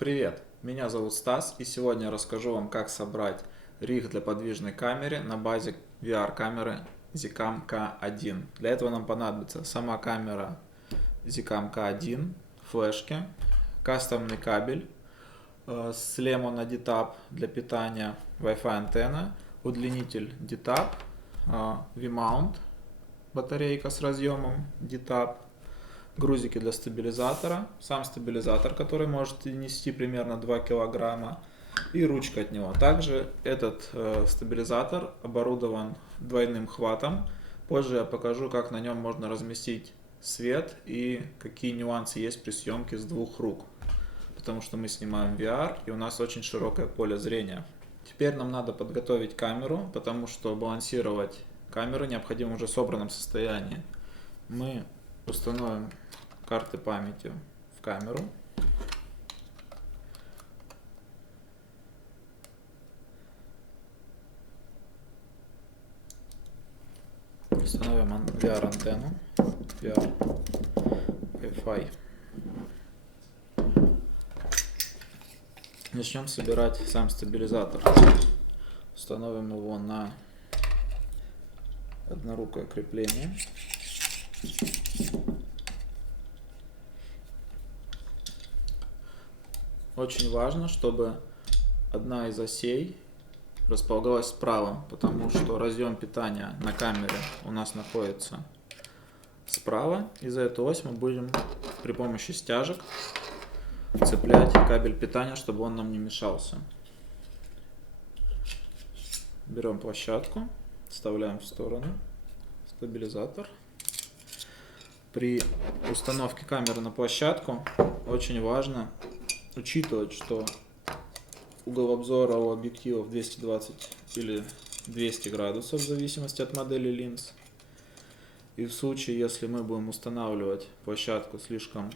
Привет, меня зовут Стас, и сегодня я расскажу вам, как собрать риг для подвижной камеры на базе VR-камеры Zcam K1. Для этого нам понадобится сама камера Zcam K1, флешки, кастомный кабель с Lemon DTAP для питания, Wi-Fi антенна, удлинитель DTAP, V-mount, батарейка с разъемом DTAP, грузики для стабилизатора, сам стабилизатор, который может нести примерно 2 килограмма, и ручка от него. Также этот стабилизатор оборудован двойным хватом. Позже я покажу, как на нем можно разместить свет и какие нюансы есть при съемке с двух рук. Потому что мы снимаем VR, и у нас очень широкое поле зрения. Теперь нам надо подготовить камеру, потому что балансировать камеру необходимо уже в собранном состоянии. Мы установим карты памяти в камеру. Установим VR антенну, VR Wi-Fi. Начнем собирать сам стабилизатор. Установим его на однорукое крепление. Очень важно, чтобы одна из осей располагалась справа, потому что разъем питания на камере у нас находится справа, и за эту ось мы будем при помощи стяжек цеплять кабель питания, чтобы он нам не мешался. Берем площадку, вставляем в сторону стабилизатор. При установке камеры на площадку очень важно учитывать, что угол обзора у объективов 220 или 200 градусов в зависимости от модели линз. И в случае, если мы будем устанавливать площадку слишком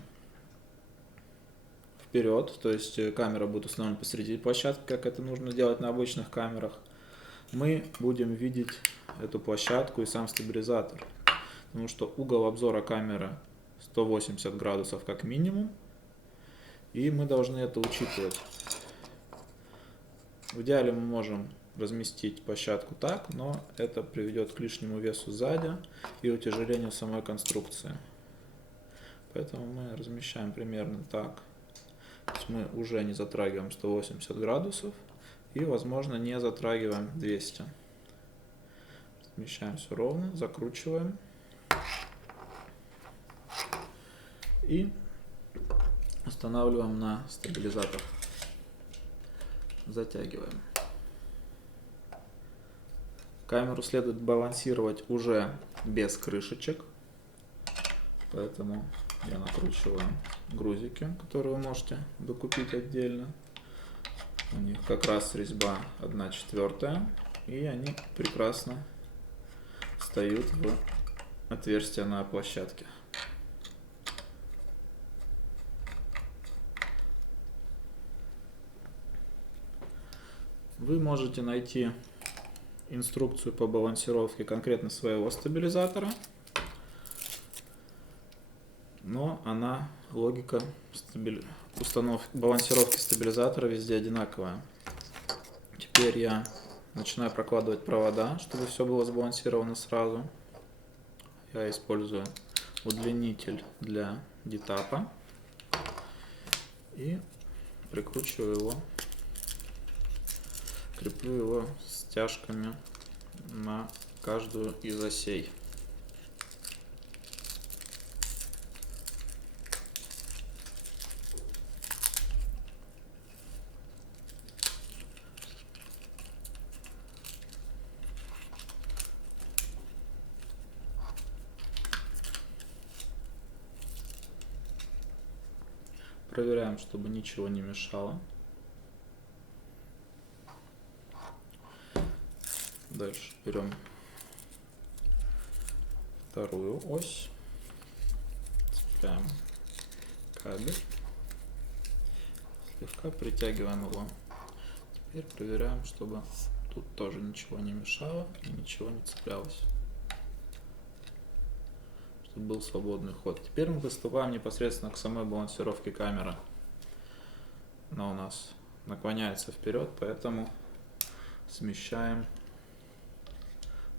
вперед, то есть камера будет установлена посреди площадки, как это нужно делать на обычных камерах, мы будем видеть эту площадку и сам стабилизатор. Потому что угол обзора камеры 180 градусов как минимум, и мы должны это учитывать. В идеале мы можем разместить площадку так, но это приведет к лишнему весу сзади и утяжелению самой конструкции. Поэтому мы размещаем примерно так. То есть мы уже не затрагиваем 180 градусов и, возможно, не затрагиваем 200. Размещаем все ровно, закручиваем и устанавливаем на стабилизатор. Затягиваем. Камеру следует балансировать уже без крышечек, поэтому я накручиваю грузики, которые вы можете докупить отдельно. У них как раз резьба 1/4, и они прекрасно встают в отверстие на площадке. Вы можете найти инструкцию по балансировке конкретно своего стабилизатора, но логика балансировки стабилизатора везде одинаковая. Теперь я начинаю прокладывать провода, чтобы все было сбалансировано сразу. Я использую удлинитель для DTAP и прикручиваю его. Креплю его стяжками на каждую из осей. Проверяем, чтобы ничего не мешало. Дальше берем вторую ось, цепляем кабель, слегка притягиваем его. Теперь проверяем, чтобы тут тоже ничего не мешало и ничего не цеплялось, чтобы был свободный ход. Теперь мы приступаем непосредственно к самой балансировке камеры. она у нас наклоняется вперед, поэтому смещаем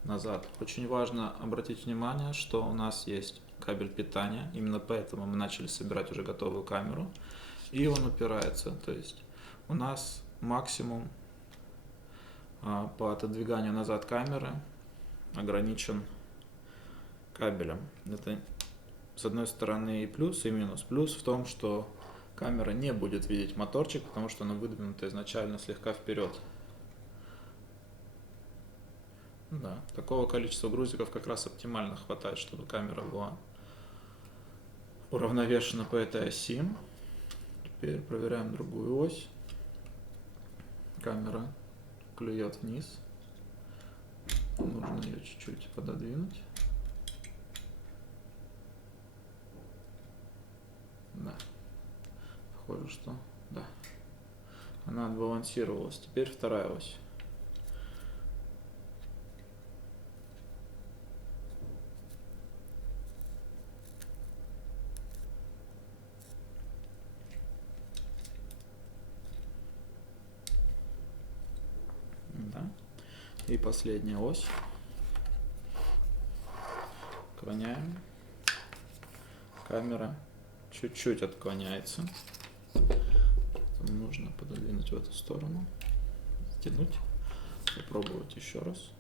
назад. Очень важно обратить внимание, что у нас есть кабель питания, именно поэтому мы начали собирать уже готовую камеру, и он упирается, то есть у нас максимум по отодвиганию назад камеры ограничен кабелем. Это с одной стороны и плюс, и минус. Плюс в том, что камера не будет видеть моторчик, потому что она выдвинута изначально слегка вперед. Да, такого количества грузиков как раз оптимально хватает, чтобы камера была уравновешена по этой оси. Теперь проверяем другую ось. Камера клюет вниз. Нужно ее чуть-чуть пододвинуть. Да. Похоже, что да. Она отбалансировалась. Теперь вторая ось. Да. И последняя ось. Отклоняем. Камера чуть-чуть отклоняется. Нужно пододвинуть в эту сторону. Стянуть. Попробовать еще раз.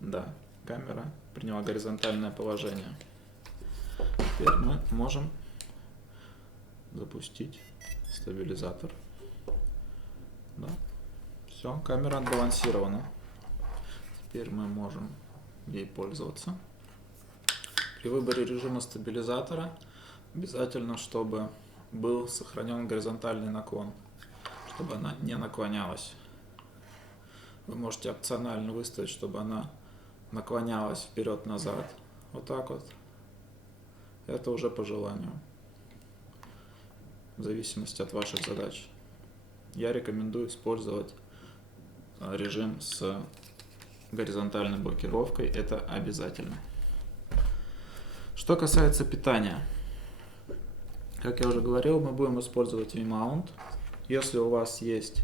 Да, камера приняла горизонтальное положение. Теперь мы можем запустить стабилизатор. Да. Все, камера отбалансирована. Теперь мы можем ей пользоваться. При выборе режима стабилизатора обязательно, чтобы был сохранен горизонтальный наклон, чтобы она не наклонялась. Вы можете опционально выставить, чтобы она наклонялась вперед-назад. Вот так вот. Это уже по желанию. В зависимости от ваших задач. Я рекомендую использовать режим с горизонтальной блокировкой. Это обязательно. Что касается питания. Как я уже говорил, мы будем использовать V-mount. Если у вас есть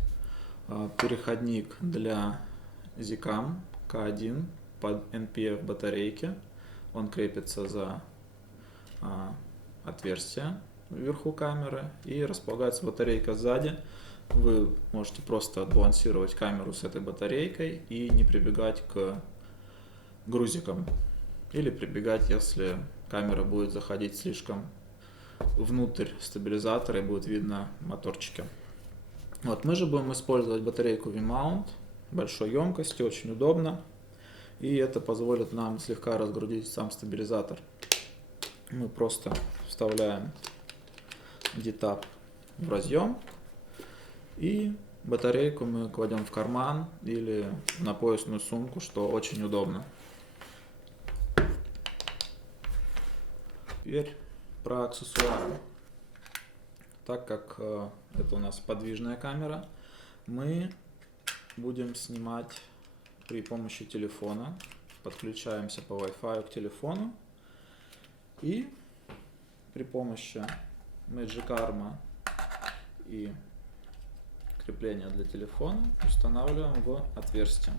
переходник для ZCAM K1 под NPF батарейки, он крепится за отверстие вверху камеры и располагается батарейка сзади. Вы можете просто отбалансировать камеру с этой батарейкой и не прибегать к грузикам. Или прибегать, если камера будет заходить слишком внутрь стабилизатора и будет видно моторчики. Вот, мы же будем использовать батарейку V-mount большой емкости, очень удобно. И это позволит нам слегка разгрузить сам стабилизатор. Мы просто вставляем детап в разъем. И батарейку мы кладем в карман или на поясную сумку, что очень удобно. Теперь про аксессуары. Так как это у нас подвижная камера, мы будем снимать при помощи телефона. Подключаемся по Wi-Fi к телефону и при помощи Magic Arm и крепления для телефона устанавливаем в отверстие.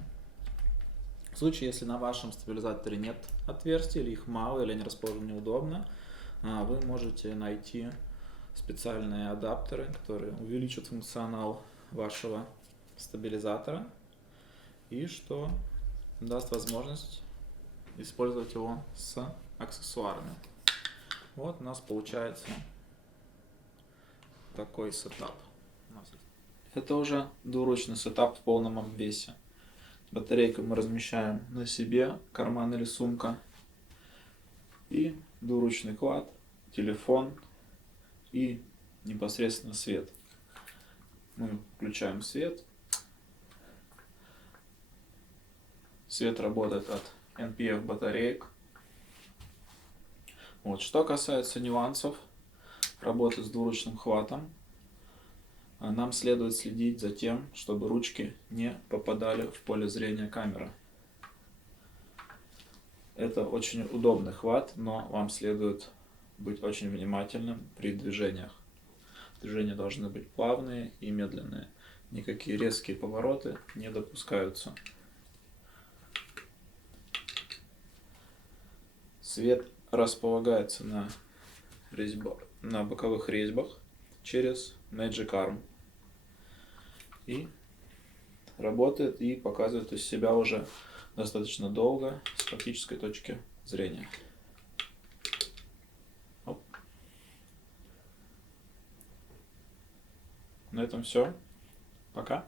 В случае, если на вашем стабилизаторе нет отверстий, или их мало, или они расположены неудобно, вы можете найти специальные адаптеры, которые увеличат функционал вашего стабилизатора и что даст возможность использовать его с аксессуарами. Вот у нас получается такой сетап. Это уже двуручный сетап в полном обвесе. Батарейку мы размещаем на себе, карман или сумка. И двуручный клад, телефон и непосредственно свет. Мы включаем свет. Свет работает от NPF батареек. Вот. Что касается нюансов работы с двуручным хватом, нам следует следить за тем, чтобы ручки не попадали в поле зрения камеры. Это очень удобный хват, но вам следует быть очень внимательным при движениях. Движения должны быть плавные и медленные. Никакие резкие повороты не допускаются. Свет располагается на боковых резьбах через Magic Arm. И работает и показывает из себя уже достаточно долго с практической точки зрения. Оп. На этом все. Пока.